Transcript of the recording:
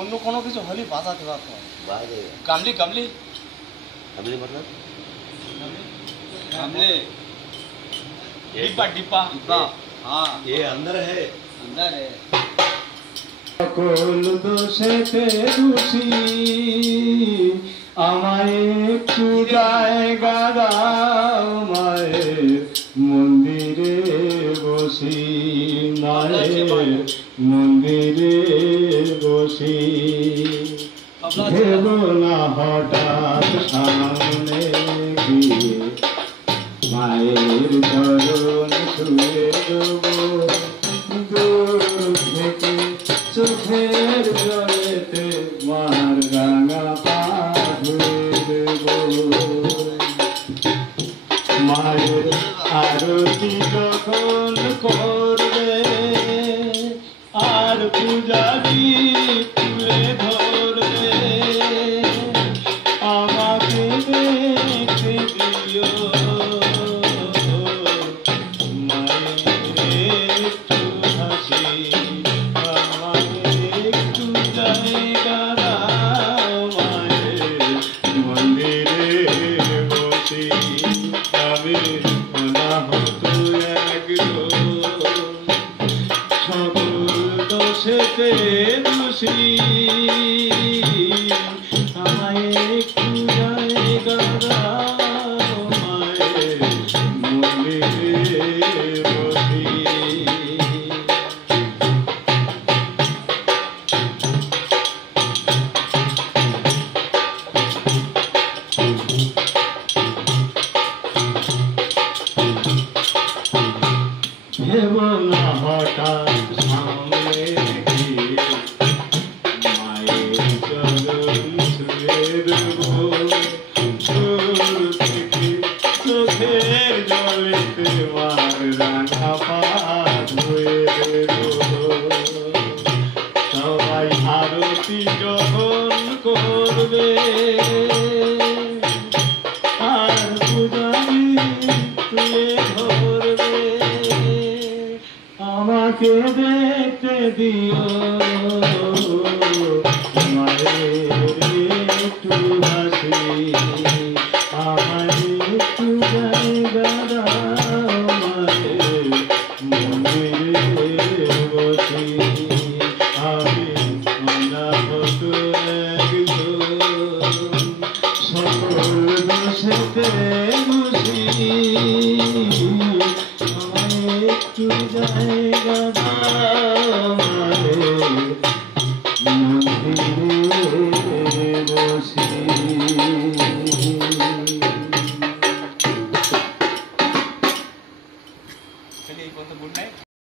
অন্য কোনো কিছু হলে বাজাতে পারতো। बाजे গামলি গামলি हमले मतलब গামলে ये डिब्बा डिब्बा डिब्बा। हाँ ये अंदर है अंदर है। সকল দোষেতে দোষী আমায় একটু জায়গা দাও মায়ের মন্দিরে বসি, মায়ের মন্দিরে বসি। ভেব না হঠাৎ সামনে গিয়ে মায়ের চরণ ছুঁয়ে দেবো, দূর থেকে চোখের জলেতে মার রাঙা পা ধুয়ে দেবো। মায়ের আরতি যখন করবে আর পূজারি তুলে ধরবে, আমাকে দেখে দিও মায়ের একটু হাসি, আমাকে একটু জায়গা দাও মায়ের মন্দিরে বসি। আমি অনাহত একজন সকল দোষেতে দোষী, আমায় একটু জায়গা দাও মায়ের মন্দিরে বসি। ভেব না হঠাৎ সামনে গিয়ে মায়ের চরণ ছুঁয়ে দেবো, দূর থেকে চোখের জলেতে মার রাঙা পা ধুয়ে দেবো। সবাই আরতি যখন করবে আর পূজারি তুলে ধরবে, আমাকে দেখতে দিও মায়ের একটু হাসি, আমায় একটু জায়গা দাও মায়ের মন্দিরে বসি। আমি অনাহত একজন সকল দোষেতে দোষী, আমায় একটু জায়গা দাও মায়ের মন্দিরে বসি। चलिए एक गुड नाइट।